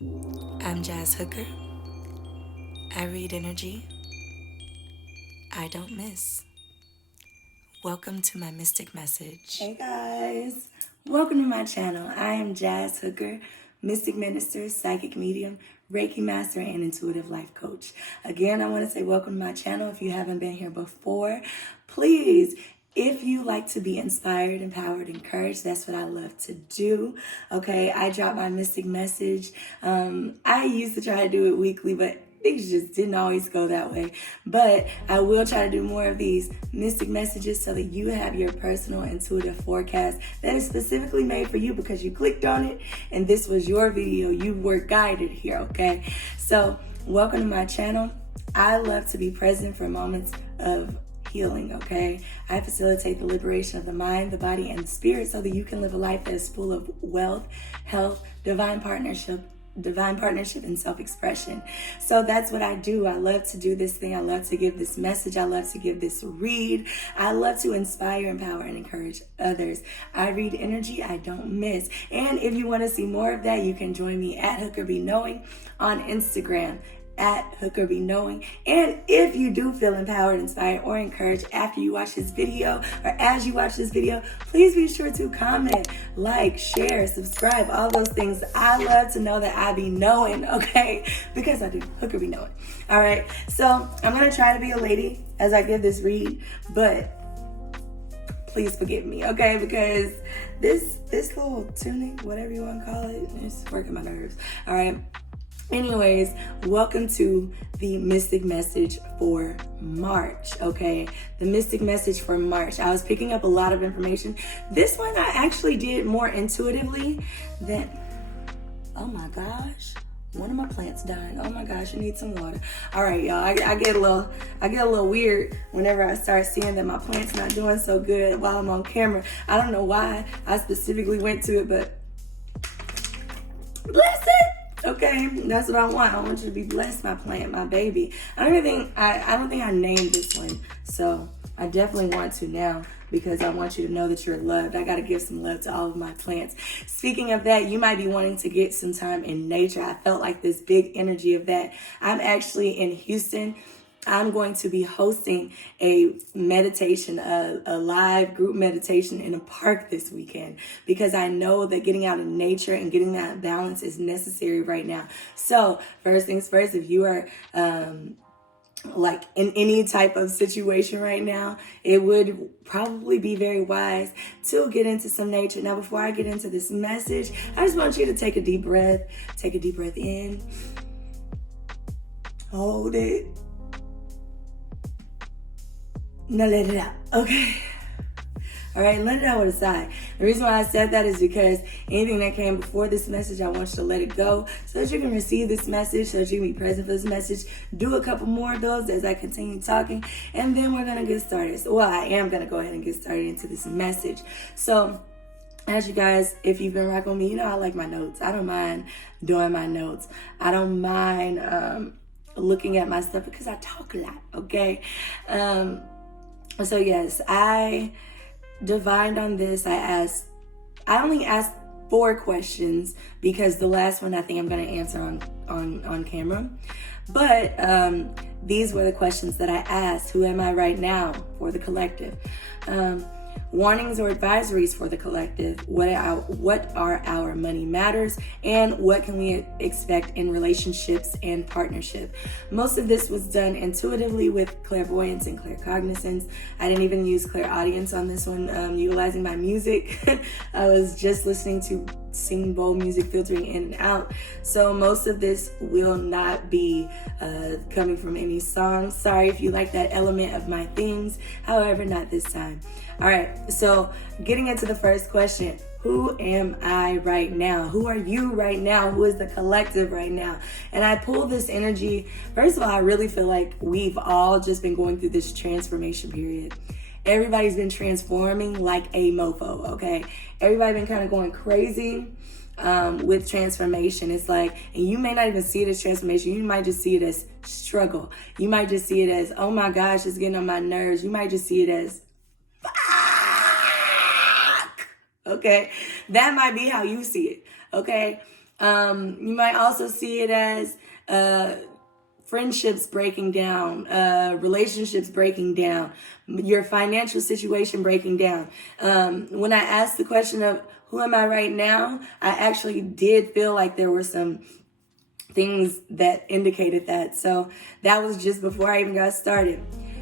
I'm Jas Hooker. I read energy. I don't miss. Welcome to my mystic message. Hey guys, welcome to my channel. I am Jas Hooker, mystic minister, psychic medium, Reiki Master, and intuitive life coach. Again, I want to say welcome to my channel. If you haven't been here before, please, if you like to be inspired, empowered, encouraged, that's what I love to do. Okay, I drop my mystic message. I used to try to do it weekly, but things just didn't always go that way. But I will try to do more of these mystic messages so that you have your personal intuitive forecast that is specifically made for you because you clicked on it and this was your video. You were guided here, okay? So welcome to my channel. I love to be present for moments of healing, okay? I facilitate the liberation of the mind, the body, and the spirit so that you can live a life that is full of wealth, health, divine partnership, and self-expression. So that's what I do. I love to do this thing. I love to give this message. I love to give this read. I love to inspire, empower, and encourage others. I read energy. I don't miss. And if you want to see more of that, you can join me at Hooker Be Knowing on Instagram, at Hooker Be Knowing. And if you do feel empowered, inspired, or encouraged after you watch this video or as you watch this video, please be sure to comment, like, share, subscribe, all those things. I love to know that I be knowing, okay? Because I do. Hooker Be Knowing. All right. So I'm going to try to be a lady as I give this read, but please forgive me, okay? Because this little tuning, whatever you want to call it, it's working my nerves. All right. Anyways, welcome to the mystic message for March, okay? The mystic message for March. I was picking up a lot of information. This one I actually did more intuitively than, oh my gosh, one of my plants dying. Oh my gosh, I need some water. All right, y'all, I get a little weird whenever I start seeing that my plant's not doing so good while I'm on camera. I don't know why I specifically went to it, but bless it. Okay, that's what I want. I want you to be blessed, my plant, my baby. I don't think I named this one, so I definitely want to now because I want you to know that you're loved. I got to give some love to all of my plants. Speaking of that, you might be wanting to get some time in nature. I felt like this big energy of that. I'm actually in Houston. I'm going to be hosting a meditation, a live group meditation in a park this weekend because I know that getting out in nature and getting that balance is necessary right now. So first things first, if you are like in any type of situation right now, it would probably be very wise to get into some nature. Now, before I get into this message, I just want you to take a deep breath. Take a deep breath in. Hold it. Now let it out, okay? All right, let it out with a sigh. The reason why I said that is because anything that came before this message, I want you to let it go so that you can receive this message, so that you can be present for this message. Do a couple more of those as I continue talking, and then we're going to get started. So, well, I am going to go ahead and get started into this message. So, as you guys, if you've been rocking with me, you know I like my notes. I don't mind doing my notes. I don't mind looking at my stuff because I talk a lot, okay? So yes, I divined on this. I only asked 4 questions because the last one I think I'm going to answer on camera. But these were the questions that I asked. Who am I right now for the collective? Warnings or advisories for the collective. What are our money matters? And what can we expect in relationships and partnership? Most of this was done intuitively with clairvoyance and claircognizance. I didn't even use clairaudience on this one, utilizing my music. I was just listening to singing bowl music, filtering in and out. So most of this will not be coming from any songs. Sorry if you like that element of my themes. However, not this time. All right, so getting into the first question, who am I right now? Who are you right now? Who is the collective right now? And I pull this energy. First of all, I really feel like we've all just been going through this transformation period. Everybody's been transforming like a mofo, okay? Everybody been kind of going crazy with transformation. It's like, and you may not even see it as transformation. You might just see it as struggle. You might just see it as, oh my gosh, it's getting on my nerves. You might just see it as, fuck. Okay? That might be how you see it, okay? You might also see it as friendships breaking down, relationships breaking down, your financial situation breaking down. When I asked the question of who am I right now, I actually did feel like there were some things that indicated that. So that was just before I even got started.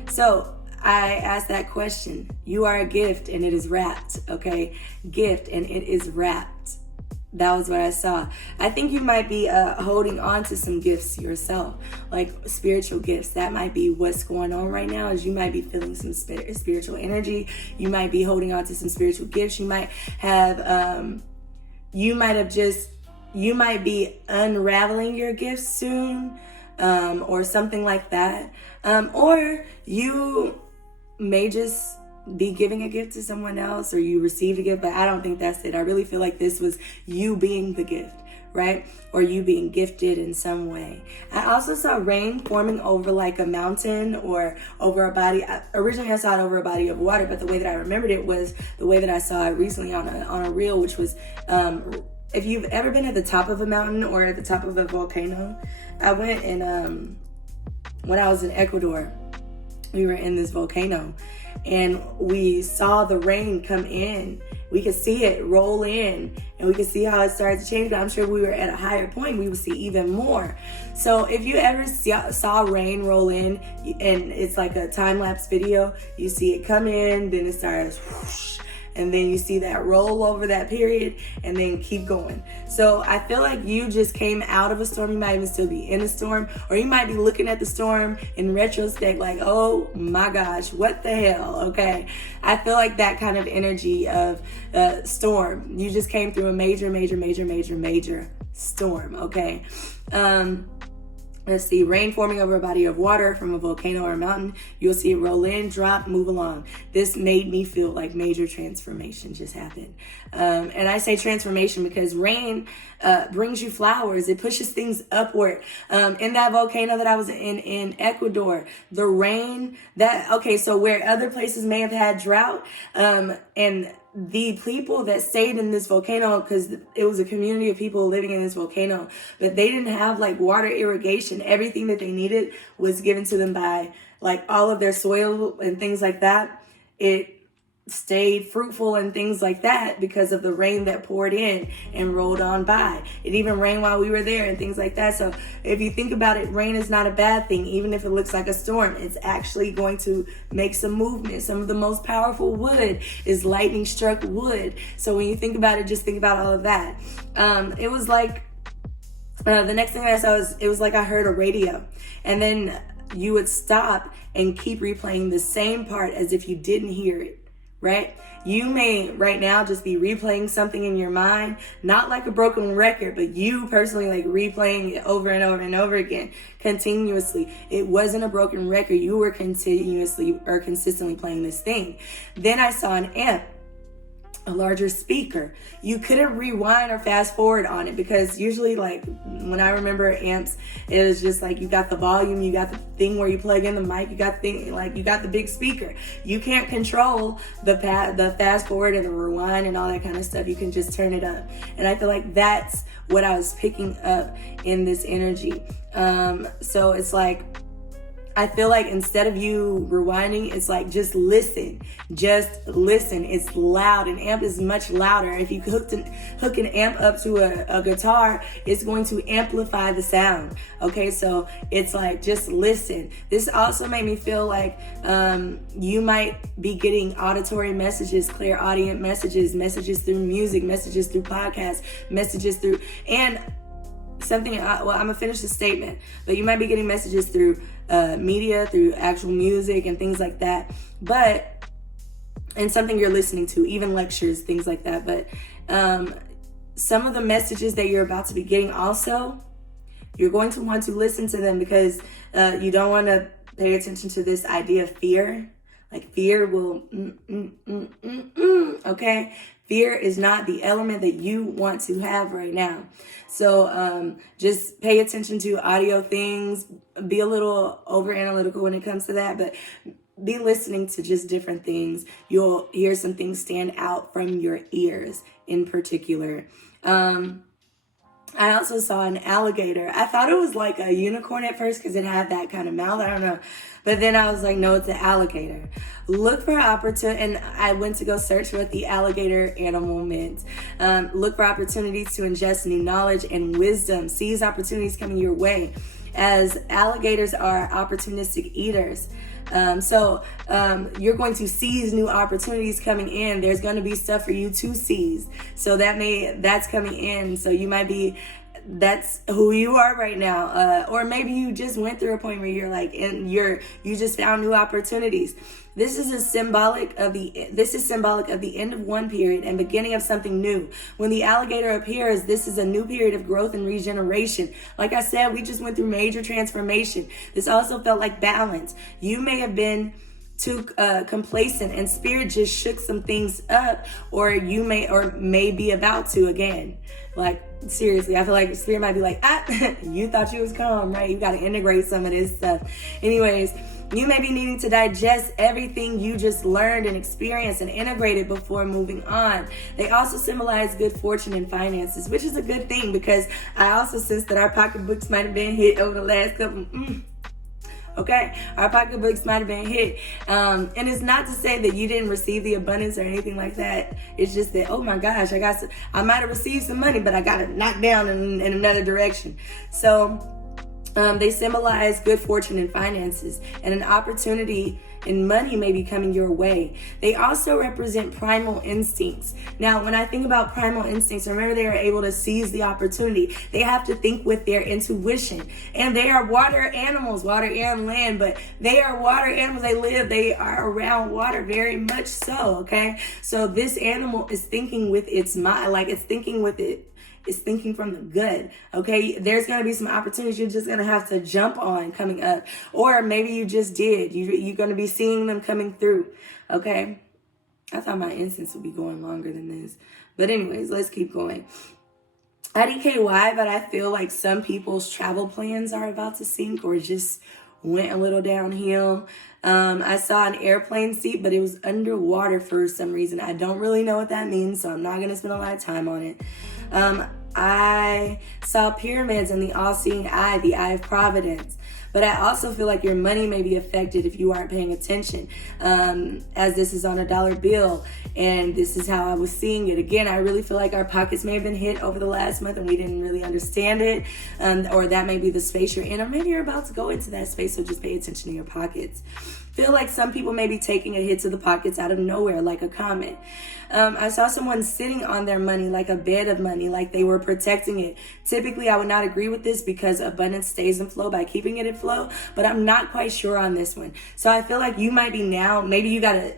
So I asked that question. You are a gift and it is wrapped, okay? Gift and it is wrapped. That was what I saw. I think you might be holding on to some gifts yourself, like spiritual gifts. That might be what's going on right now, is you might be feeling some spiritual energy. You might be holding on to some spiritual gifts. You might have, you might be unraveling your gifts soon, or something like that. Or you may just be giving a gift to someone else, or you received a gift, but I don't think that's it. I really feel like this was you being the gift, right? Or you being gifted in some way. I also saw rain forming over like a mountain or over a body. Originally I saw it over a body of water, but the way that I remembered it was the way that I saw it recently on a reel, which was, if you've ever been at the top of a mountain or at the top of a volcano. I went and when I was in Ecuador, we were in this volcano and we saw the rain come in. We could see it roll in and we could see how it started to change. But I'm sure we were at a higher point, we would see even more. So if you ever saw rain roll in and it's like a time-lapse video, you see it come in, then it starts whoosh, and then you see that roll over that period and then keep going. So I feel like you just came out of a storm. You might even still be in a storm, or you might be looking at the storm in retrospect like, oh my gosh, what the hell, okay? I feel like that kind of energy of storm. You just came through a major storm, okay? Let's see, rain forming over a body of water from a volcano or a mountain. You'll see it roll in, drop, move along. This made me feel like major transformation just happened. And I say transformation because rain brings you flowers. It pushes things upward. In that volcano that I was in Ecuador, the rain, so where other places may have had drought, and the people that stayed in this volcano, because it was a community of people living in this volcano, but they didn't have like water irrigation. Everything that they needed was given to them by like all of their soil and things like that. It stayed fruitful and things like that because of the rain that poured in and rolled on by. It even rained while we were there and things like that. So if you think about it, rain is not a bad thing. Even if it looks like a storm, it's actually going to make some movement. Some of the most powerful wood is lightning struck wood. So when you think about it, just think about all of that. It was like, the next thing I saw was, it was like I heard a radio, and then you would stop and keep replaying the same part as if you didn't hear it. Right? You may right now just be replaying something in your mind, not like a broken record, but you personally like replaying it over and over and over again, continuously. It wasn't a broken record. You were continuously or consistently playing this thing. Then I saw an amp, a larger speaker. You couldn't rewind or fast forward on it, because usually, like when I remember amps, it was just like you got the volume, you got the thing where you plug in the mic, you got the thing, like you got the big speaker. You can't control the fast forward and the rewind and all that kind of stuff. You can just turn it up. And I feel like that's what I was picking up in this energy. So it's like, I feel like instead of you rewinding, it's like just listen. Just listen. It's loud. An amp is much louder. If you hook an amp up to a guitar, it's going to amplify the sound. Okay, so it's like just listen. This also made me feel like you might be getting auditory messages, clairaudient messages through music, messages through podcasts, messages through, and something, I'm gonna finish the statement, but you might be getting messages through media, through actual music and things like that, and something you're listening to, even lectures, things like that. But some of the messages that you're about to be getting also, you're going to want to listen to them, because you don't want to pay attention to this idea of fear. Like fear will, okay? Fear is not the element that you want to have right now. So just pay attention to audio things. Be a little over analytical when it comes to that, but be listening to just different things. You'll hear some things stand out from your ears in particular. I also saw an alligator. I thought it was like a unicorn at first because it had that kind of mouth. I don't know. But then I was like, no, it's an alligator. Look for opportunity, and I went to go search what the alligator animal meant. Look for opportunities to ingest new knowledge and wisdom. Seize opportunities coming your way, as alligators are opportunistic eaters. So you're going to seize new opportunities coming in. There's going to be stuff for you to seize. So that's coming in. So you might be, that's who you are right now. Or maybe you just went through a point where you're like, you just found new opportunities. This is symbolic of the end of one period and beginning of something new. When the alligator appears, this is a new period of growth and regeneration. Like I said, we just went through major transformation. This also felt like balance. You may have been too complacent and spirit just shook some things up, or you may be about to again. Like, seriously, I feel like spirit might be like, you thought you was calm, right? You got to integrate some of this stuff. Anyways, you may be needing to digest everything you just learned and experienced and integrate it before moving on. They also symbolize good fortune and finances, which is a good thing, because I also sense that our pocketbooks might have been hit over the last couple. Okay, our pocketbooks might have been hit. And it's not to say that you didn't receive the abundance or anything like that. It's just that, oh my gosh, I might have received some money, but I got it knocked down in another direction. So they symbolize good fortune and finances, and an opportunity and money may be coming your way. They also represent primal instincts. Now, when I think about primal instincts, remember they are able to seize the opportunity. They have to think with their intuition. And they are water animals, water and land, but they are water animals. They are around water very much so, okay? So this animal is thinking with its mind, like it's thinking with it. It's thinking from the good, okay? There's going to be some opportunities you're just going to have to jump on coming up. Or maybe you just did. You're going to be seeing them coming through, okay? I thought my instance would be going longer than this. But anyways, let's keep going. IDKY, but I feel like some people's travel plans are about to sink or just went a little downhill. I saw an airplane seat, but it was underwater for some reason. I don't really know what that means, so I'm not going to spend a lot of time on it. I saw pyramids in the all-seeing eye, the eye of providence. But I also feel like your money may be affected if you aren't paying attention, as this is on a dollar bill, and this is how I was seeing it. Again, I really feel like our pockets may have been hit over the last month and we didn't really understand it, or that may be the space you're in, or maybe you're about to go into that space, so just pay attention to your pockets. Feel like some people may be taking a hit to the pockets out of nowhere, like a comet. I saw someone sitting on their money, like a bed of money, like they were protecting it. Typically, I would not agree with this because abundance stays in flow by keeping it in flow, but I'm not quite sure on this one. So I feel like you might be now, maybe you got a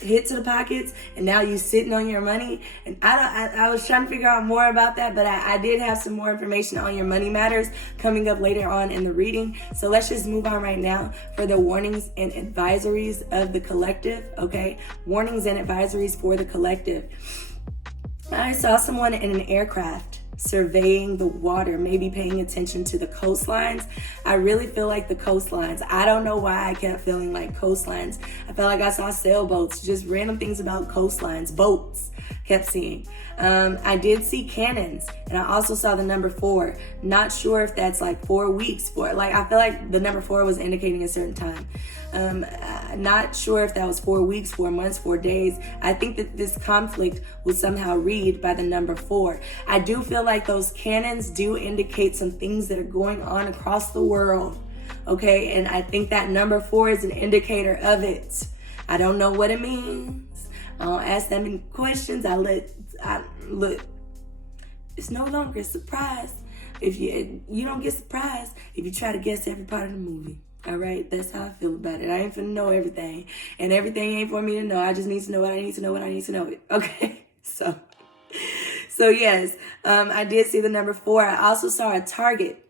hit to the pockets and now you sitting on your money. And I was trying to figure out more about that, but I did have some more information on your money matters coming up later on in the reading. So let's just move on right now for the warnings and advisories of the collective, okay? Warnings and advisories for the collective. I saw someone in an aircraft surveying the water, maybe paying attention to the coastlines. I really feel like the coastlines. I don't know why I kept feeling like coastlines. I felt like I saw sailboats, just random things about coastlines, boats, kept seeing. I did see cannons, and I also saw the number 4. Not sure if that's like 4 weeks, I feel like the number 4 was indicating a certain time. Not sure if that was 4 weeks, 4 months, 4 days. I think that this conflict will somehow read by the number 4. I do feel like those cannons do indicate some things that are going on across the world, okay? And I think that number 4 is an indicator of it. I don't know what it means. I don't ask that many questions. Look, it's no longer a surprise. If you don't get surprised if you try to guess every part of the movie. All right, that's how I feel about it. I ain't finna know everything, and everything ain't for me to know. I just need to know what I need to know when I need to know it. Okay, so yes, I did see the number 4. I also saw a target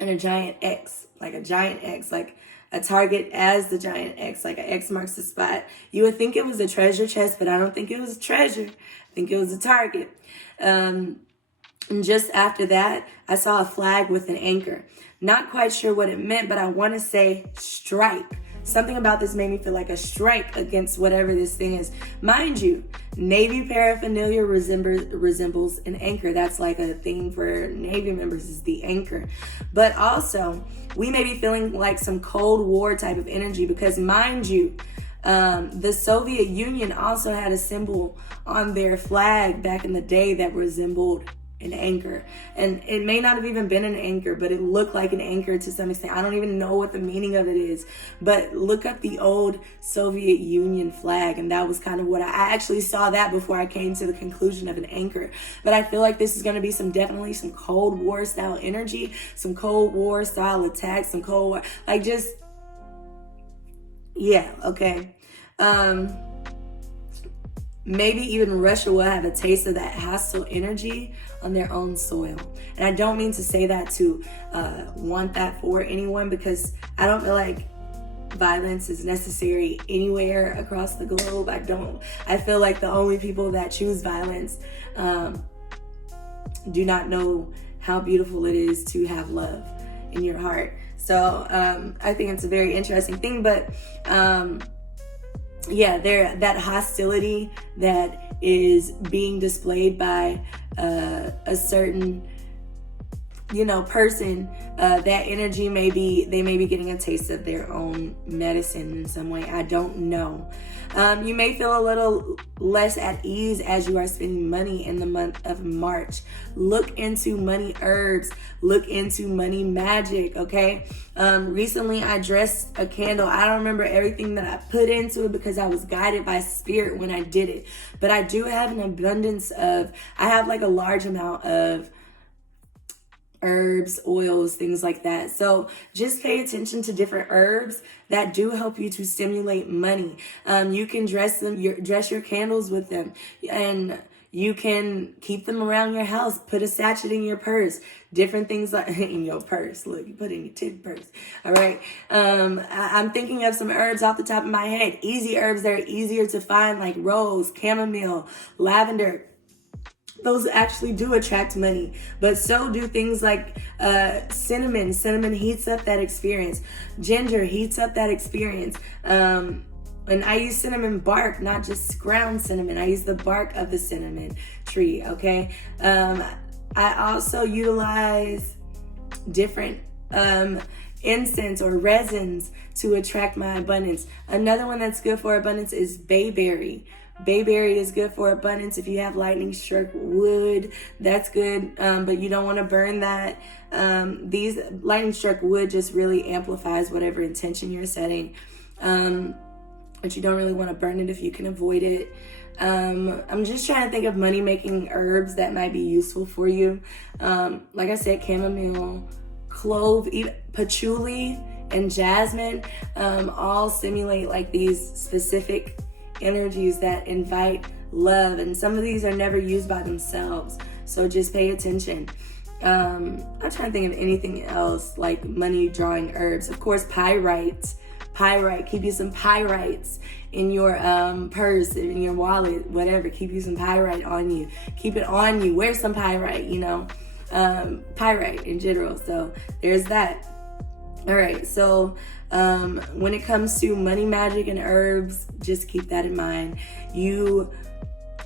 and a giant X, like a giant X, like a target as the giant X, like an X marks the spot. You would think it was a treasure chest, but I don't think it was a treasure. I think it was a target. And just after that, I saw a flag with an anchor. Not quite sure what it meant, but I want to say stripe. something about this made me feel like a strike against whatever this thing is. Mind you, Navy paraphernalia resembles an anchor. That's like a thing for Navy members, is the anchor. But also, we may be feeling like some Cold War type of energy, because mind you, the Soviet Union also had a symbol on their flag back in the day that resembled an anchor. And it may not have even been an anchor, but it looked like an anchor to some extent. I don't even know what the meaning of it is, but look up the old Soviet Union flag, and that was kind of what I actually saw that before I came to the conclusion of an anchor. But I feel like this is going to be definitely some Cold War style energy, some Cold War style attacks, some Cold War, like just, yeah, okay. Maybe even Russia will have a taste of that hostile energy on their own soil. And I don't mean to say that to want that for anyone, because I don't feel like violence is necessary anywhere across the globe. I feel like the only people that choose violence do not know how beautiful it is to have love in your heart. So I think it's a very interesting thing, but that hostility that is being displayed by a certain, person, that energy they may be getting a taste of their own medicine in some way. I don't know. You may feel a little less at ease as you are spending money in the month of March. Look into money herbs. Look into money magic, okay? Recently, I dressed a candle. I don't remember everything that I put into it because I was guided by spirit when I did it. But I do have an abundance I have like a large amount of herbs, oils, things like that. So just pay attention to different herbs that do help you to stimulate money. You can dress your candles with them, and you can keep them around your house. Put a sachet in your purse. Different things like in your purse. Look, you put it in your tip purse. All right. I'm thinking of some herbs off the top of my head. Easy herbs that are easier to find, like rose, chamomile, lavender. Those actually do attract money, but so do things like cinnamon. Cinnamon heats up that experience. Ginger heats up that experience. And I use cinnamon bark, not just ground cinnamon. I use the bark of the cinnamon tree, okay? I also utilize different incense or resins to attract my abundance. Another one that's good for abundance is bayberry. Bayberry is good for abundance. If you have lightning struck wood, that's good, but you don't want to burn that. These lightning struck wood just really amplifies whatever intention you're setting, but you don't really want to burn it if you can avoid it. I'm just trying to think of money-making herbs that might be useful for you. Like I said, chamomile, clove, patchouli, and jasmine all stimulate like these specific energies that invite love, and some of these are never used by themselves, so just pay attention. I'm trying to think of anything else like money drawing herbs. Of course, pyrite, keep you some pyrites in your purse, in your wallet, whatever. Keep you some pyrite on you. Keep it on you. Wear some pyrite, pyrite in general. So there's that. All right, so when it comes to money magic and herbs, just keep that in mind. You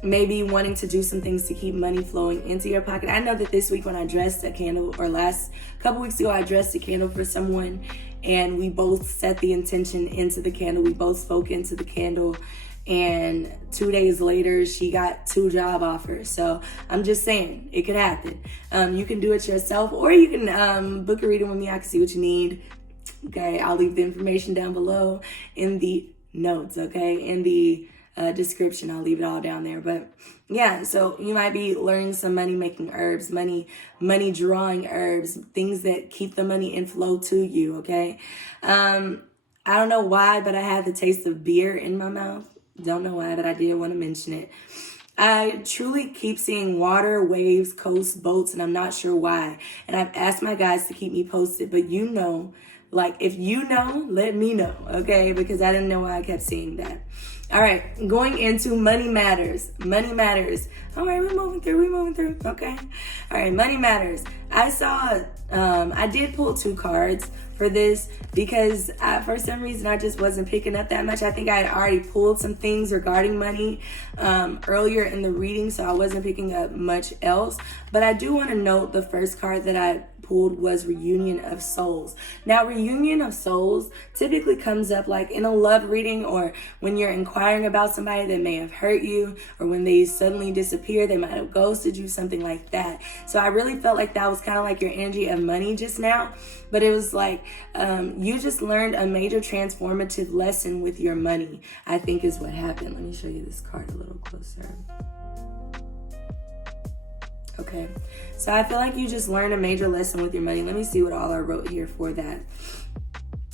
may be wanting to do some things to keep money flowing into your pocket. I know that this week when I dressed a candle, or last couple weeks ago, I dressed a candle for someone, and we both set the intention into the candle. We both spoke into the candle, and 2 days later, she got 2 job offers. So I'm just saying, it could happen. You can do it yourself, or you can book a reading with me. I can see what you need. Okay, I'll leave the information down below in the notes, okay? In the description, I'll leave it all down there. But yeah, so you might be learning some money-making herbs, money drawing herbs, things that keep the money in flow to you, okay? I don't know why, but I had the taste of beer in my mouth. Don't know why, but I did want to mention it. I truly keep seeing water, waves, coasts, boats, and I'm not sure why. And I've asked my guys to keep me posted, but if you know, let me know, okay? Because I didn't know why I kept seeing that. All right, going into money matters. Money matters. All right, we're moving through. Okay. All right, money matters. I saw, I did pull 2 cards for this because for some reason I just wasn't picking up that much. I think I had already pulled some things regarding money earlier in the reading, so I wasn't picking up much else. But I do want to note the first card that I pulled was Reunion of Souls. Now, Reunion of Souls typically comes up like in a love reading, or when you're inquiring about somebody that may have hurt you, or when they suddenly disappear, they might have ghosted you, something like that. So I really felt like that was kind of like your energy of money just now. But it was like you just learned a major transformative lesson with your money, I think is what happened. Let me show you this card a little closer. Okay, so I feel like you just learned a major lesson with your money. Let me see what all I wrote here for that.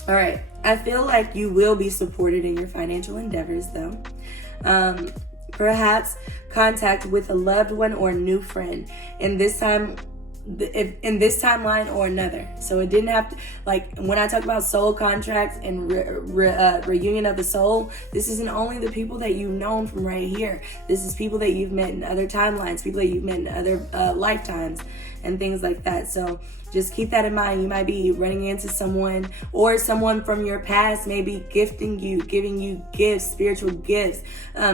All right, I feel like you will be supported in your financial endeavors, though. Perhaps contact with a loved one or a new friend. In this timeline or another. So it didn't have to, like when I talk about soul contracts and reunion of the soul, this isn't only the people that you've known from right here. This is people that you've met in other timelines, people that you've met in other lifetimes and things like that. So just keep that in mind. You might be running into someone, or someone from your past may be gifting you, giving you gifts, spiritual gifts,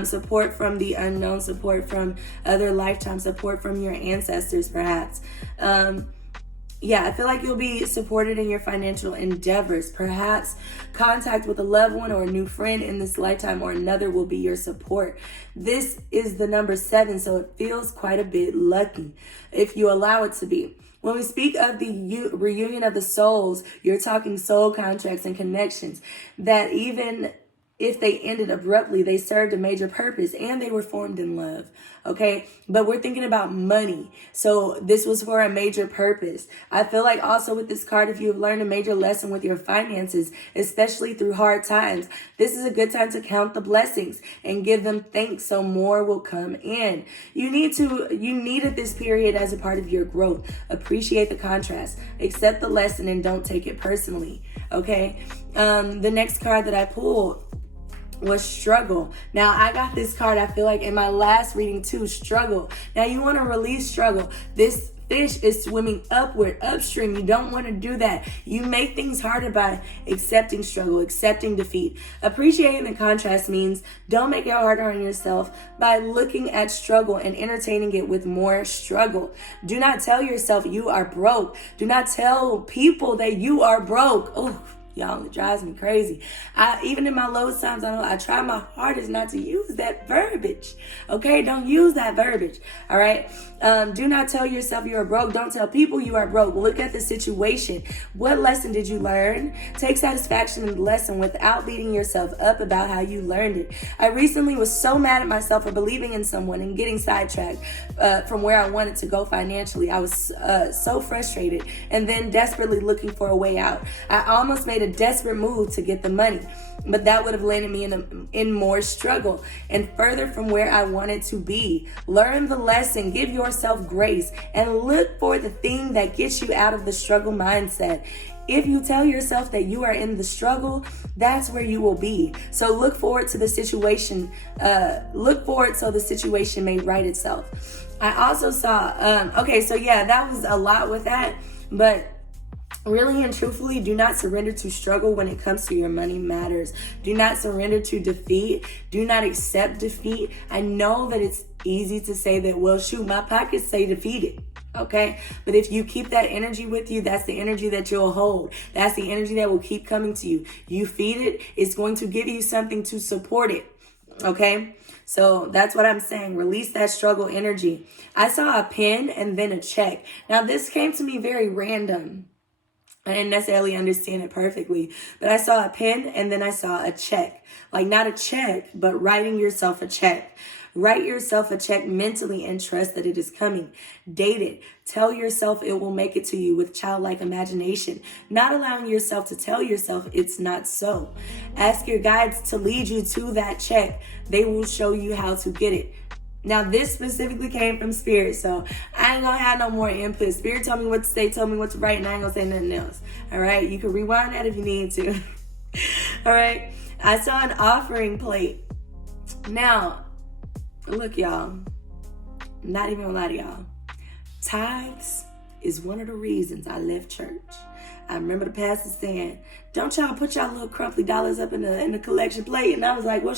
support from the unknown, support from other lifetimes, support from your ancestors, perhaps. I feel like you'll be supported in your financial endeavors. Perhaps contact with a loved one or a new friend in this lifetime or another will be your support. This is the number 7, so it feels quite a bit lucky if you allow it to be. When we speak of the reunion of the souls, you're talking soul contracts and connections that even if they ended abruptly, they served a major purpose and they were formed in love. Okay, but we're thinking about money. So this was for a major purpose. I feel like also with this card, if you've learned a major lesson with your finances, especially through hard times, this is a good time to count the blessings and give them thanks so more will come in. You needed this period as a part of your growth. Appreciate the contrast, accept the lesson, and don't take it personally. Okay, the next card that I pulled was struggle. Now, I got this card, I feel like, in my last reading too, struggle. Now, you want to release struggle. This fish is swimming upward, upstream. You don't want to do that. You make things harder by accepting struggle, accepting defeat. Appreciating the contrast means don't make it harder on yourself by looking at struggle and entertaining it with more struggle. Do not tell yourself you are broke. Do not tell people that you are broke. Oh, y'all, it drives me crazy. Even in my lowest times, I try my hardest not to use that verbiage. Okay, don't use that verbiage. All right. Do not tell yourself you are broke. Don't tell people you are broke. Look at the situation. What lesson did you learn? Take satisfaction in the lesson without beating yourself up about how you learned it. I recently was so mad at myself for believing in someone and getting sidetracked from where I wanted to go financially. I was so frustrated and then desperately looking for a way out. I almost made a desperate move to get the money, but that would have landed me in more struggle and further from where I wanted to be. Learn the lesson, give yourself grace, and look for the thing that gets you out of the struggle mindset. If you tell yourself that you are in the struggle, that's where you will be. So look forward to the situation. Look forward so the situation may right itself. I also saw, that was a lot with that, but really and truthfully, do not surrender to struggle when it comes to your money matters. Do not surrender to defeat. Do not accept defeat. I know that it's easy to say that, well, shoot, my pockets say defeated. Okay, but if you keep that energy with you, that's the energy that you'll hold. That's the energy that will keep coming to you. You feed it, it's going to give you something to support it. Okay, so that's what I'm saying. Release that struggle energy. I saw a pen and then a check. Now, this came to me very random. I didn't necessarily understand it perfectly, but I saw a pen and then I saw a check. Like not a check, but writing yourself a check. Write yourself a check mentally and trust that it is coming. Date it. Tell yourself it will make it to you with childlike imagination, not allowing yourself to tell yourself it's not so. Ask your guides to lead you to that check. They will show you how to get it. Now, this specifically came from Spirit, so I ain't gonna have no more input. Spirit told me what to say, told me what to write, and I ain't gonna say nothing else. All right? You can rewind that if you need to. All right? I saw an offering plate. Now, look, y'all, not even gonna lie to y'all. Tithes is one of the reasons I left church. I remember the pastor saying, don't y'all put y'all little crumply dollars up in the collection plate. And I was like, well,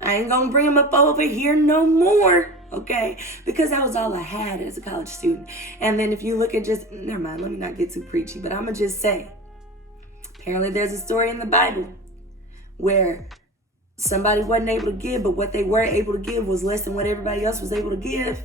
I ain't gonna bring them up over here no more. Okay, because that was all I had as a college student. And then if you look at never mind, let me not get too preachy, but I'm gonna just say, apparently there's a story in the Bible where somebody wasn't able to give, but what they were able to give was less than what everybody else was able to give.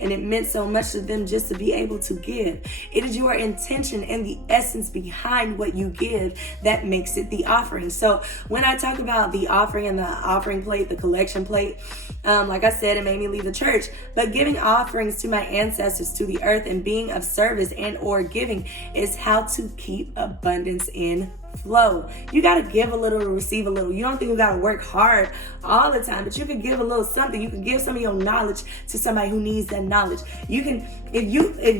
And it meant so much to them just to be able to give. It is your intention and the essence behind what you give that makes it the offering. So when I talk about the offering and the offering plate, the collection plate, like I said, it made me leave the church. But giving offerings to my ancestors, to the earth, and being of service and or giving is how to keep abundance in flow. You got to give a little to receive a little. You don't think you got to work hard all the time, but you can give a little something. You can give some of your knowledge to somebody who needs that knowledge. You can, if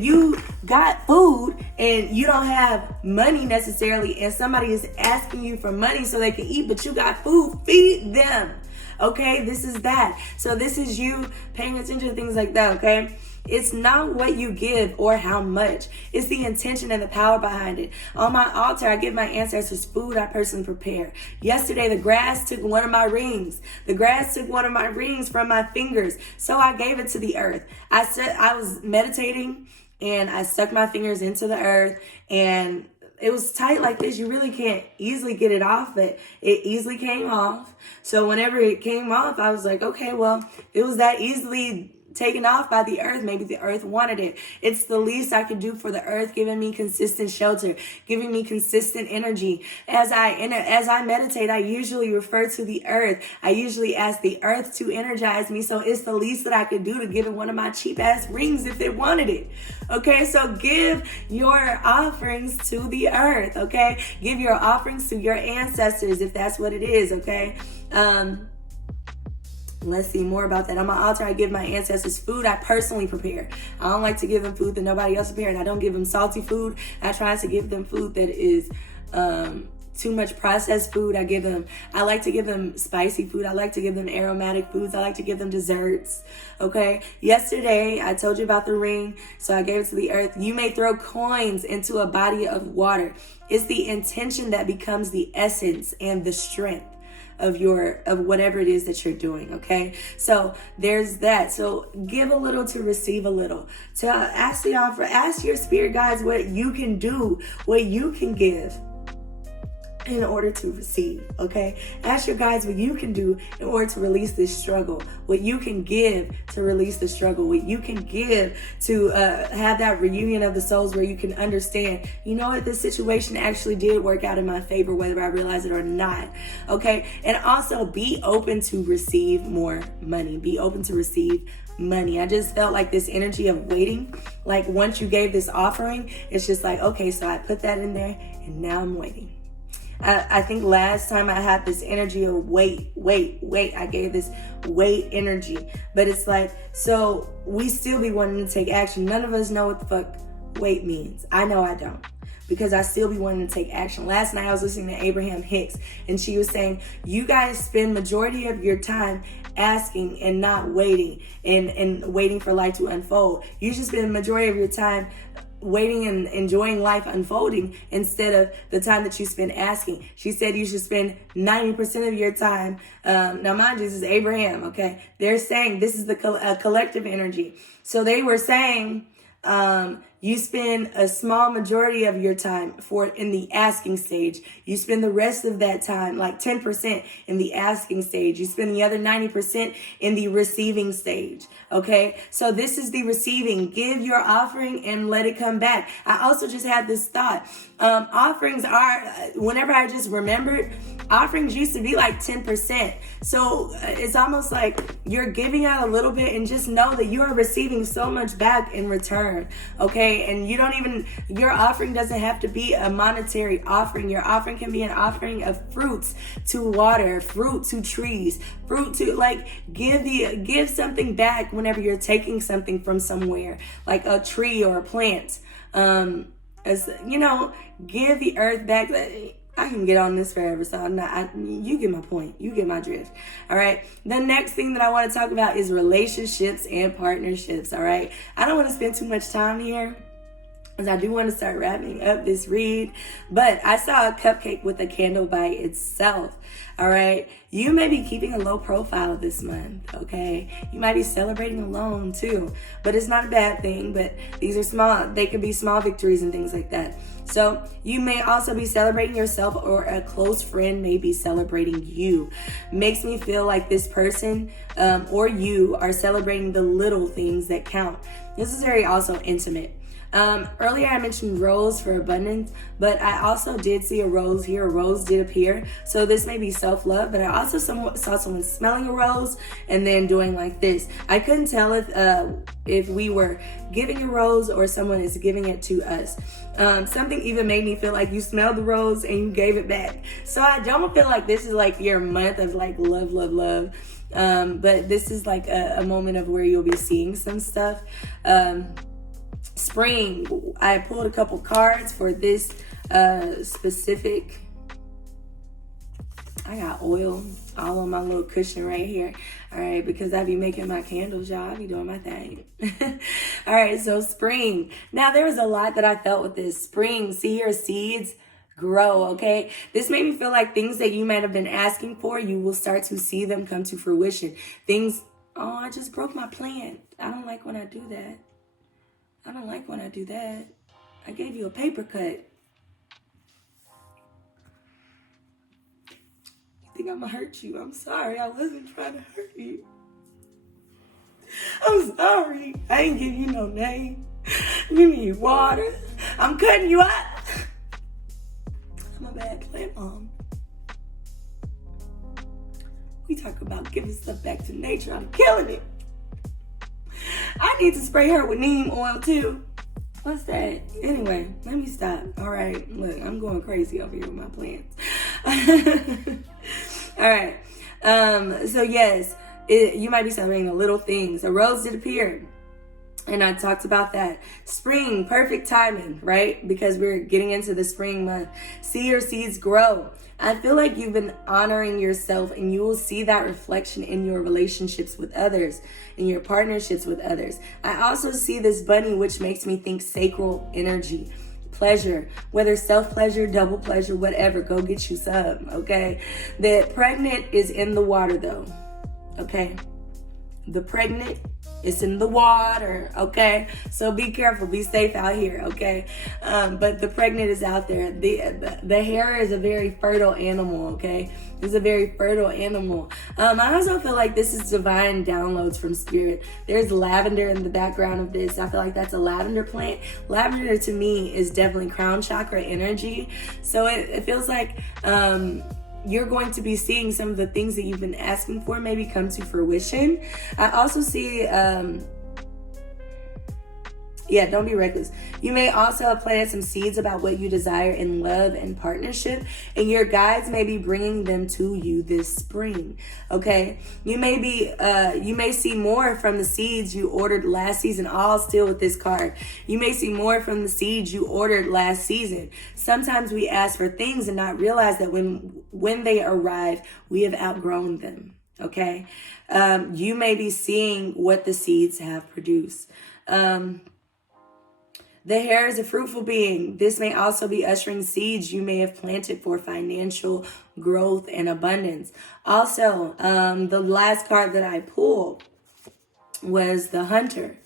you got food and you don't have money necessarily, and somebody is asking you for money so they can eat, but you got food, feed them. Okay, this is that. So this is you paying attention to things like that, okay? It's not what you give or how much. It's the intention and the power behind it. On my altar, I give my ancestors food I personally prepare. Yesterday, the grass took one of my rings. The grass took one of my rings from my fingers. So I gave it to the earth. I was meditating and I stuck my fingers into the earth, and it was tight like this. You really can't easily get it off, but it easily came off. So whenever it came off, I was like, okay, well, it was that easily taken off by the earth. Maybe the earth wanted it. It's the least I could do for the earth, giving me consistent shelter, giving me consistent energy. As I meditate, I usually refer to the earth. I usually ask the earth to energize me. So it's the least that I could do to give it one of my cheap ass rings if it wanted it. Okay, so give your offerings to the earth. Okay, give your offerings to your ancestors if that's what it is. Okay. Let's see more about that. On my altar, I give my ancestors food I personally prepare. I don't like to give them food that nobody else prepared. I don't give them salty food. I try to give them food that is too much processed food. I like to give them spicy food. I like to give them aromatic foods. I like to give them desserts. Okay. Yesterday, I told you about the ring, so I gave it to the earth. You may throw coins into a body of water. It's the intention that becomes the essence and the strength of whatever it is that you're doing. Okay, so there's that. So give a little to receive a little. To ask your spirit guides what you can do, what you can give in order to receive. Okay, ask your guides what you can do in order to release this struggle, what you can give to release the struggle, what you can give to have that reunion of the souls where you can understand, you know what, this situation actually did work out in my favor, whether I realize it or not. Okay, and also be open to receive more money. Be open to receive money. I just felt like this energy of waiting. Like once you gave this offering, it's just like, okay, so I put that in there and now I'm waiting. I think last time I had this energy of wait. I gave this wait energy. But it's like, so we still be wanting to take action. None of us know what the fuck wait means. I know I don't. Because I still be wanting to take action. Last night I was listening to Abraham Hicks, and she was saying, you guys spend majority of your time asking and not waiting and waiting for life to unfold. You should spend the majority of your time waiting and enjoying life unfolding instead of the time that you spend asking. She said you should spend 90% of your time. Now mind you, this is Abraham, okay? They're saying this is the collective energy. So they were saying you spend a small majority of your time in the asking stage. You spend the rest of that time, like 10% in the asking stage. You spend the other 90% in the receiving stage. Okay. So this is the receiving. Give your offering and let it come back. I also just had this thought. Offerings are, whenever I just remembered, offerings used to be like 10%. So it's almost like you're giving out a little bit and just know that you are receiving so much back in return. Okay. And your offering doesn't have to be a monetary offering. Your offering can be an offering of fruits to water, fruit to trees, fruit to give something back whenever you're taking something from somewhere, like a tree or a plant. As you know, give the earth back. I can get on this forever, so you get my point. You get my drift. All right. The next thing that I want to talk about is relationships and partnerships. All right. I don't want to spend too much time here, because I do want to start wrapping up this read. But I saw a cupcake with a candle by itself. All right. You may be keeping a low profile this month. Okay. You might be celebrating alone too. But it's not a bad thing. But these are small. They could be small victories and things like that. So you may also be celebrating yourself, or a close friend may be celebrating you. Makes me feel like this person or you are celebrating the little things that count. This is very also intimate. Earlier I mentioned rose for abundance, but I also did see a rose here. A rose did appear. So this may be self-love, but I also saw someone smelling a rose and then doing like this. I couldn't tell if we were giving a rose or someone is giving it to us. Something even made me feel like you smelled the rose and you gave it back. So I don't feel like this is like your month of like love. But this is like a moment of where you'll be seeing some stuff. Spring, I pulled a couple cards for this specific. I got oil all on my little cushion right here. All right, because I be making my candles, y'all. I be doing my thing. All right, so spring. Now, there was a lot that I felt with this. Spring, see your seeds grow, okay? This made me feel like things that you might have been asking for, you will start to see them come to fruition. Things, oh, I just broke my plant. I don't like when I do that. I gave you a paper cut. You think I'm gonna hurt you? I'm sorry. I wasn't trying to hurt you. I'm sorry. I ain't give you no name. Give me water. I'm cutting you up. I'm a bad plant mom. We talk about giving stuff back to nature. I'm killing it. I need to spray her with neem oil too. What's that? Anyway, let me stop. All right, look, I'm going crazy over here with my plants. All right. So yes, you might be celebrating the little things. A rose did appear, and I talked about that. Spring, perfect timing, right? Because we're getting into the spring month. See your seeds grow. I feel like you've been honoring yourself, and you will see that reflection in your relationships with others, in your partnerships with others. I also see this bunny, which makes me think sacral energy, pleasure, whether self-pleasure, double pleasure, whatever, go get you some, okay? The pregnant is in the water though, okay? The pregnant is in the water, okay? So be careful, be safe out here, okay? But the pregnant is out there. The hare is a very fertile animal, okay? It's a very fertile animal. I also feel like this is divine downloads from spirit. There's lavender in the background of this. I feel like that's a lavender plant. Lavender to me is definitely crown chakra energy. So it feels like you're going to be seeing some of the things that you've been asking for maybe come to fruition. I also see, don't be reckless. You may also have planted some seeds about what you desire in love and partnership, and your guides may be bringing them to you this spring, okay? You may see more from the seeds you ordered last season, all still with this card. You may see more from the seeds you ordered last season. Sometimes we ask for things and not realize that when they arrive, we have outgrown them, okay? You may be seeing what the seeds have produced. The hare is a fruitful being. This may also be ushering seeds you may have planted for financial growth and abundance. Also, the last card that I pulled was the hunter.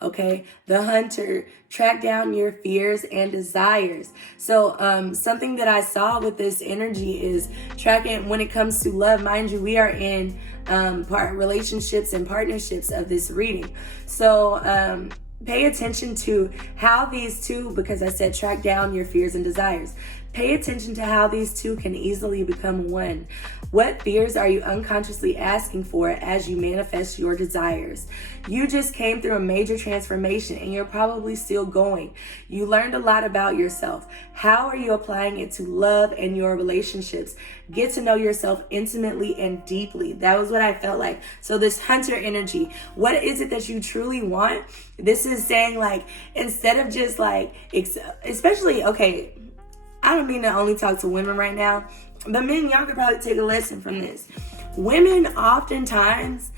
Okay, the hunter, track down your fears and desires. So something that I saw with this energy is tracking when it comes to love. Mind you, we are in relationships and partnerships of this reading. So pay attention to how these two, because I said track down your fears and desires. Pay attention to how these two can easily become one. What fears are you unconsciously asking for as you manifest your desires? You just came through a major transformation and you're probably still going. You learned a lot about yourself. How are you applying it to love and your relationships? Get to know yourself intimately and deeply. That was what I felt like. So this hunter energy, what is it that you truly want? This is saying like, instead of just like, especially, okay, I don't mean to only talk to women right now, but men, y'all could probably take a lesson from this. Women oftentimes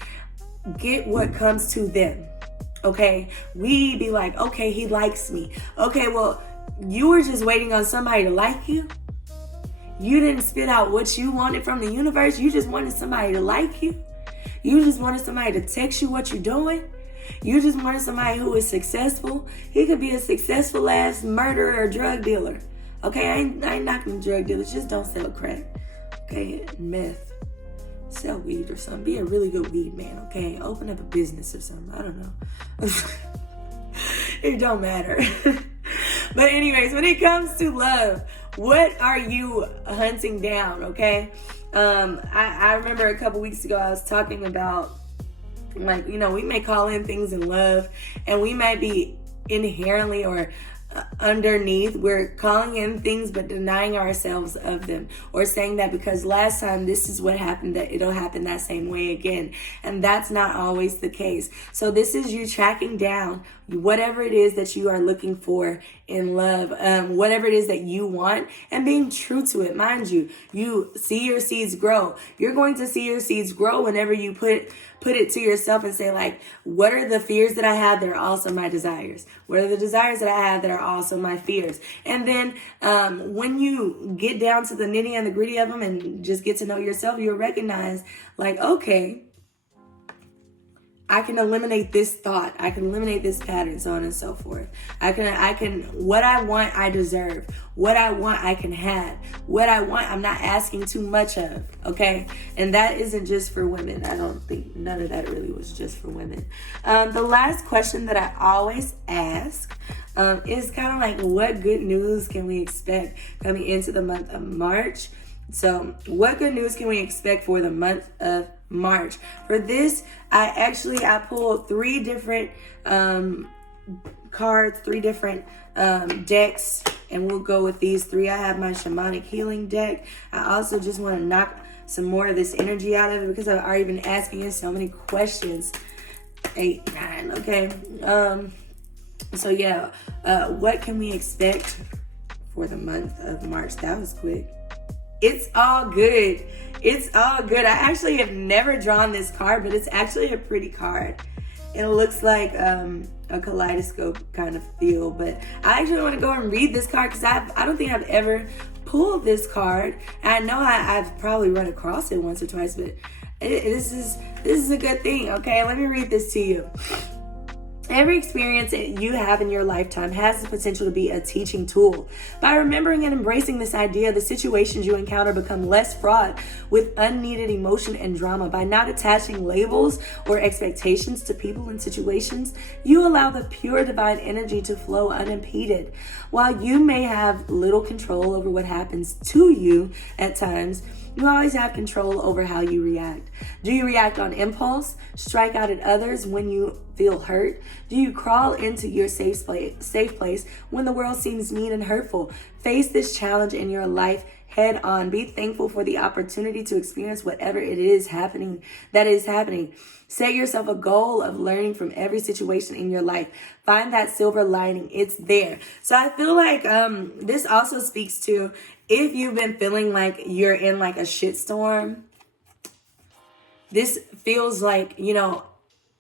get what comes to them. Okay, we be like, okay, he likes me. Okay, well, you were just waiting on somebody to like you. You didn't spit out what you wanted from the universe. You just wanted somebody to like you. You just wanted somebody to text you what you're doing. You just wanted somebody who is successful. He could be a successful ass murderer or drug dealer. Okay, I ain't knocking drug dealers. Just don't sell crack. Okay, meth. Sell weed or something. Be a really good weed man, okay? Open up a business or something. I don't know. It don't matter. But anyways, when it comes to love, what are you hunting down, okay? I remember a couple weeks ago I was talking about, like, you know, we may call in things in love, and we might be inherently or underneath, we're calling in things but denying ourselves of them, or saying that because last time this is what happened, that it'll happen that same way again. And that's not always the case. So this is you tracking down whatever it is that you are looking for in love, whatever it is that you want, and being true to it. Mind you, you see your seeds grow. You're going to see your seeds grow whenever you put it to yourself and say, like, what are the fears that I have that are also my desires? What are the desires that I have that are also my fears? And then when you get down to the nitty and the gritty of them and just get to know yourself, you'll recognize, like, okay, I can eliminate this thought. I can eliminate this pattern, so on and so forth. I can, what I want, I deserve. What I want, I can have. What I want, I'm not asking too much of, okay? And that isn't just for women. I don't think none of that really was just for women. The last question that I always ask is kind of like, what good news can we expect coming into the month of March? So what good news can we expect for the month of March? For this, I pulled 3 different cards, 3 different decks, and we'll go with these 3. I have my shamanic healing deck. I also just want to knock some more of this energy out of it because I've already been asking you so many questions. 8, 9, okay. So yeah, what can we expect for the month of March? That was quick. It's all good. It's all good. I actually have never drawn this card, but it's actually a pretty card. It looks like a kaleidoscope kind of feel, but I actually want to go and read this card because I don't think I've ever pulled this card. And I know I've probably run across it once or twice, but this is a good thing. Okay, let me read this to you. Every experience that you have in your lifetime has the potential to be a teaching tool. By remembering and embracing this idea, the situations you encounter become less fraught with unneeded emotion and drama. By not attaching labels or expectations to people and situations, you allow the pure divine energy to flow unimpeded. While you may have little control over what happens to you at times, you always have control over how you react. Do you react on impulse? Strike out at others when you feel hurt? Do you crawl into your safe place when the world seems mean and hurtful? Face this challenge in your life head on. Be thankful for the opportunity to experience whatever it is happening. Set yourself a goal of learning from every situation in your life. Find that silver lining. It's there. So I feel like this also speaks to if you've been feeling like you're in like a shitstorm. This feels like,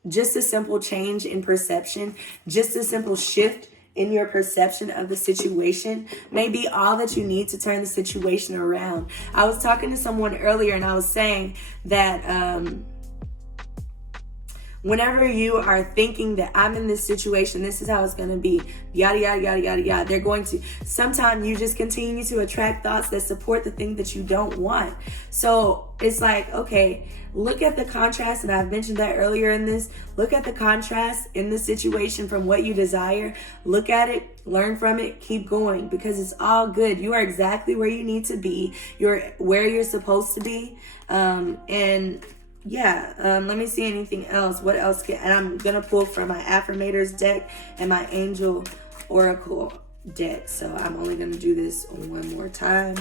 just a simple change in perception, just a simple shift in your perception of the situation may be all that you need to turn the situation around. I was talking to someone earlier and I was saying that whenever you are thinking that I'm in this situation, this is how it's going to be, yada, yada, yada, yada, yada, sometimes you just continue to attract thoughts that support the thing that you don't want. So it's like, okay, look at the contrast, and I've mentioned that earlier in this. Look at the contrast in the situation from what you desire. Look at it, learn from it, keep going, because it's all good. You are exactly where you need to be. You're where you're supposed to be. Let me see anything else. What else and I'm going to pull from my Affirmators deck and my Angel Oracle deck. So I'm only going to do this one more time.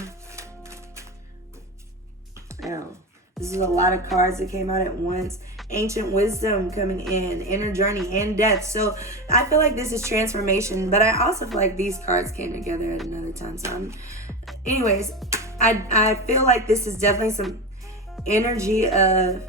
This is a lot of cards that came out at once. Ancient wisdom coming in, inner journey, and death. So I feel like this is transformation, but I also feel like these cards came together at another time. So anyways, I feel like this is definitely some energy of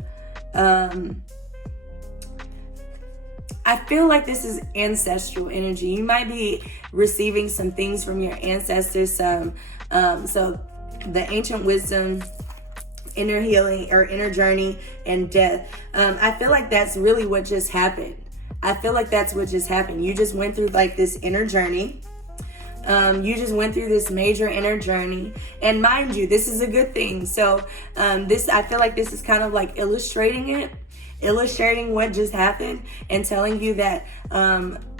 I feel like this is ancestral energy. You might be receiving some things from your ancestors. So the ancient wisdom, inner healing or inner journey, and death. I feel like that's really what just happened. I feel like that's what just happened. You just went through like this inner journey. You just went through this major inner journey, and mind you, this is a good thing. So I feel like this is kind of like illustrating what just happened and telling you that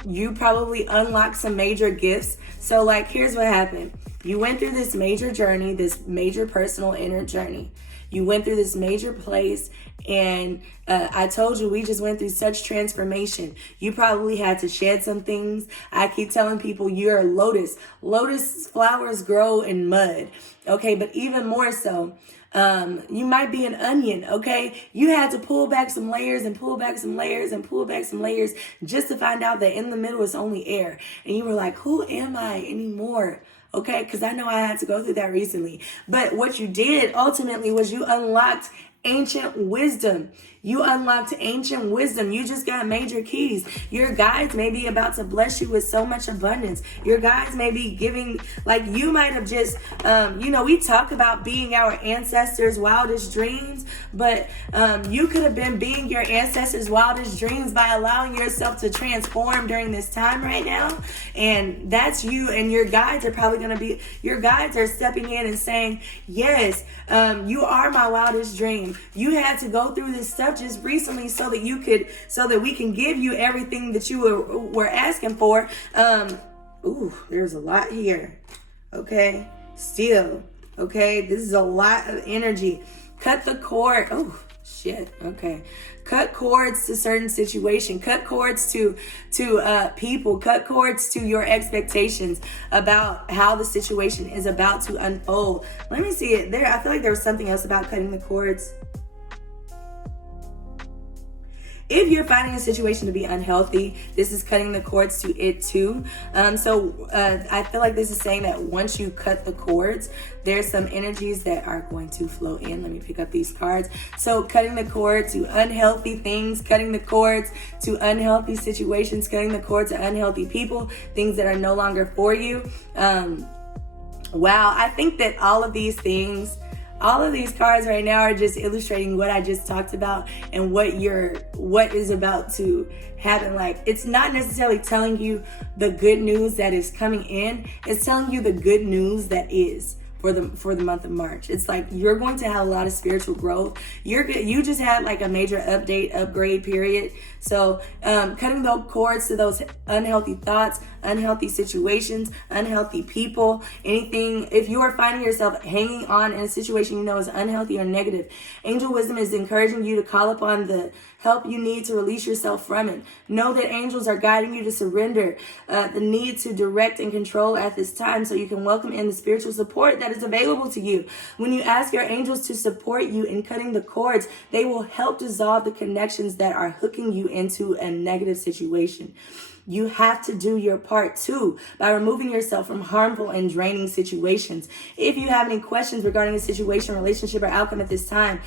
you probably unlocked some major gifts. So like, here's what happened. You went through this major journey, this major personal inner journey. You went through this major place, and I told you we just went through such transformation. You probably had to shed some things. I keep telling people you're a lotus. Lotus flowers grow in mud, okay? But even more so, you might be an onion, okay? You had to pull back some layers and pull back some layers and pull back some layers just to find out that in the middle is only air. And you were like, who am I anymore? Okay, because I know I had to go through that recently. But what you did ultimately was you unlocked ancient wisdom. You unlocked ancient wisdom. You just got major keys. Your guides may be about to bless you with so much abundance. Your guides may be giving, like you might have just, we talk about being our ancestors' wildest dreams, but you could have been being your ancestors' wildest dreams by allowing yourself to transform during this time right now. And that's you, and your guides are probably going to be, your guides are stepping in and saying, yes, you are my wildest dream. You had to go through this stuff just recently so that we can give you everything that you were asking for. There's a lot here. Okay. Still. Okay. This is a lot of energy. Cut the cord. Oh, shit. Okay. Cut cords to certain situation. Cut cords to people. Cut cords to your expectations about how the situation is about to unfold. Let me see it there. I feel like there was something else about cutting the cords. If you're finding a situation to be unhealthy, this is cutting the cords to it too. I feel like this is saying that once you cut the cords, there's some energies that are going to flow in. Let me pick up these cards. So cutting the cord to unhealthy things, cutting the cords to unhealthy situations, cutting the cord to unhealthy people, things that are no longer for you. Wow, I think that all of these cards right now are just illustrating what I just talked about and what is about to happen. Like, it's not necessarily telling you the good news that is coming in. It's telling you the good news that is for the month of March. It's like you're going to have a lot of spiritual growth. You just had like a major upgrade period. So cutting the cords to those unhealthy thoughts, unhealthy situations, unhealthy people, anything. If you are finding yourself hanging on in a situation you know is unhealthy or negative, angel wisdom is encouraging you to call upon the help you need to release yourself from it. Know that angels are guiding you to surrender the need to direct and control at this time, so you can welcome in the spiritual support that is available to you. When you ask your angels to support you in cutting the cords, they will help dissolve the connections that are hooking you into a negative situation. You have to do your part too by removing yourself from harmful and draining situations. If you have any questions regarding a situation, relationship, or outcome at this time,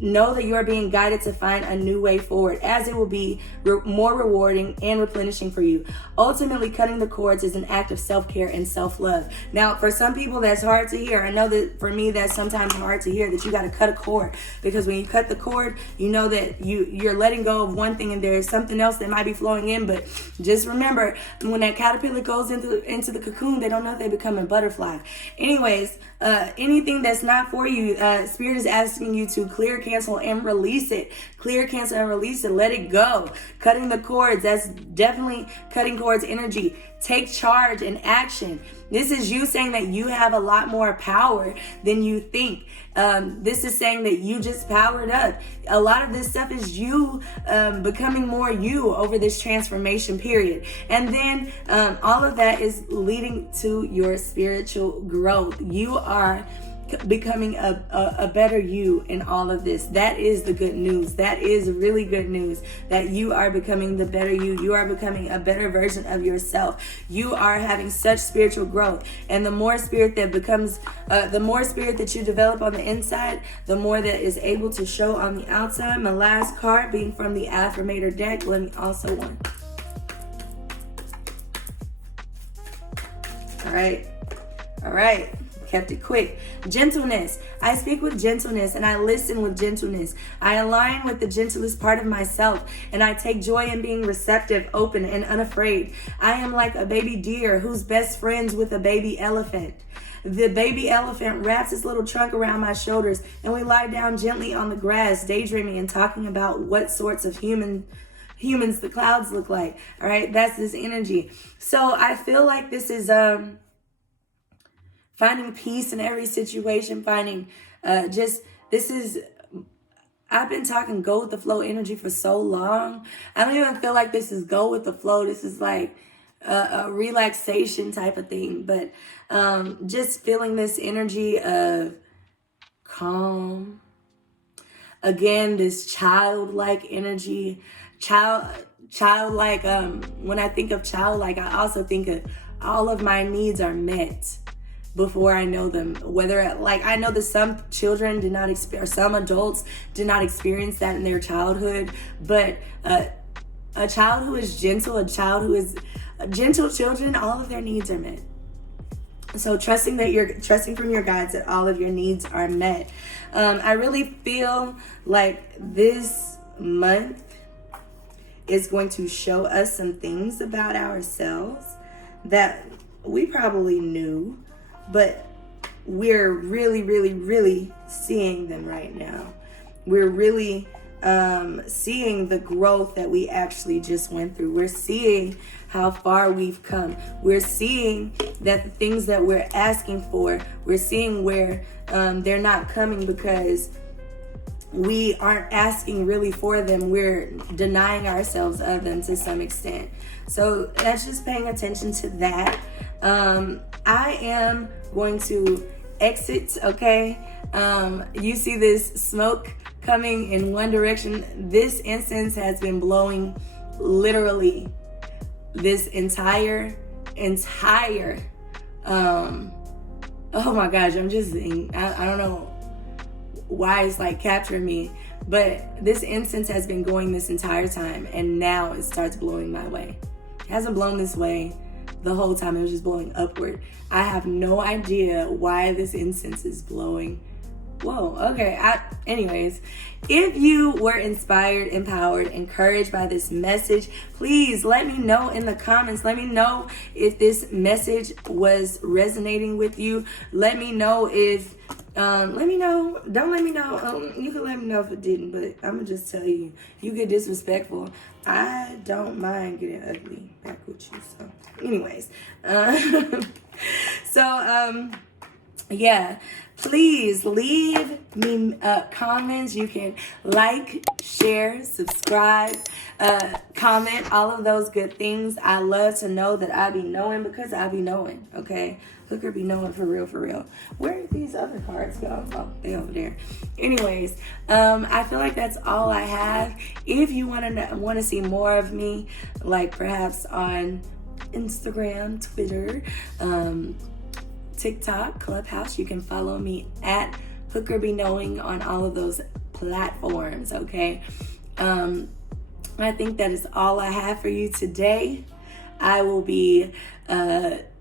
know that you are being guided to find a new way forward, as it will be more rewarding and replenishing for you. Ultimately, cutting the cords is an act of self-care and self-love. Now, for some people, that's hard to hear. I know that for me, that's sometimes hard to hear, that you got to cut a cord, because when you cut the cord, you know that you're letting go of one thing and there's something else that might be flowing in. But just remember, when that caterpillar goes into the cocoon, they don't know if they become a butterfly. Anyways, anything that's not for you, Spirit is asking you to clear, cancel, and release it. Clear, cancel, and release it. Let it go. Cutting the cords, that's definitely cutting cords energy. Take charge and action. This is you saying that you have a lot more power than you think. This is saying that you just powered up. A lot of this stuff is you becoming more you over this transformation period. And then all of that is leading to your spiritual growth. You are becoming a better you in all of this. That is the good news. That is really good news, that you are becoming the better you. You are becoming a better version of yourself. You are having such spiritual growth. And the more spirit that becomes, the more spirit that you develop on the inside, the more that is able to show on the outside. My last card being from the Affirmator deck. Let me also one. All right. Kept it quick. Gentleness. I speak with gentleness and I listen with gentleness. I align with the gentlest part of myself and I take joy in being receptive, open, and unafraid. I am like a baby deer who's best friends with a baby elephant. The baby elephant wraps its little trunk around my shoulders and we lie down gently on the grass, daydreaming and talking about what sorts of humans the clouds look like. All right, that's this energy. So I feel like this is finding peace in every situation, finding I've been talking go with the flow energy for so long. I don't even feel like this is go with the flow. This is like a relaxation type of thing. But just feeling this energy of calm. Again, this childlike energy. Childlike, when I think of childlike, I also think of all of my needs are met before I know them. Whether, like, I know that some children did not experience, some adults did not experience that in their childhood, but a child who is gentle, gentle children, all of their needs are met. So trusting from your guides that all of your needs are met. I really feel like this month is going to show us some things about ourselves that we probably knew, but we're really, really, really seeing them right now. We're really seeing the growth that we actually just went through. We're seeing how far we've come. We're seeing that the things that we're asking for, we're seeing where they're not coming because we aren't asking really for them. We're denying ourselves of them to some extent. So that's just paying attention to that. I am going to exit, okay? You see this smoke coming in one direction. This incense has been blowing literally this entire oh my gosh, I'm just I don't know why it's like capturing me, but this incense has been going this entire time and now it starts blowing my way. It hasn't blown this way the whole time. It was just blowing upward. I have no idea why this incense is blowing. Whoa, okay. Anyways, if you were inspired, empowered, encouraged by this message, please let me know in the comments. Let me know if this message was resonating with you. Let me know if let me know. Don't let me know. You can let me know if it didn't, but I'm gonna just tell you, you get disrespectful, I don't mind getting ugly back with you. So anyways, yeah, please leave me comments. You can like, share, subscribe, comment, all of those good things. I love to know that I be knowing because I be knowing, okay? Hooker be knowing for real, for real. Where did these other cards go? Oh, they over there. Anyways, I feel like that's all I have. If you want to see more of me, like perhaps on Instagram, Twitter, TikTok, Clubhouse, you can follow me at Hooker Be Knowing on all of those platforms, okay? I think that is all I have for you today. I will be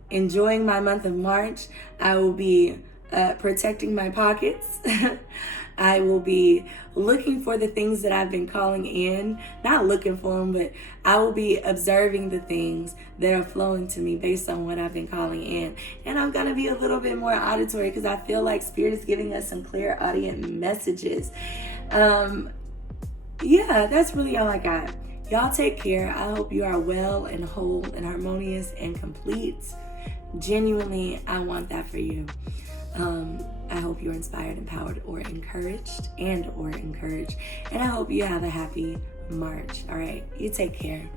enjoying my month of March. I will be protecting my pockets. I will be looking for the things that I've been calling in. Not looking for them, but I will be observing the things that are flowing to me based on what I've been calling in. And I'm going to be a little bit more auditory because I feel like Spirit is giving us some clairaudient messages. Yeah, that's really all I got. Y'all take care. I hope you are well and whole and harmonious and complete. Genuinely, I want that for you. I hope you're inspired, empowered, or encouraged. And I hope you have a happy March. All right, you take care.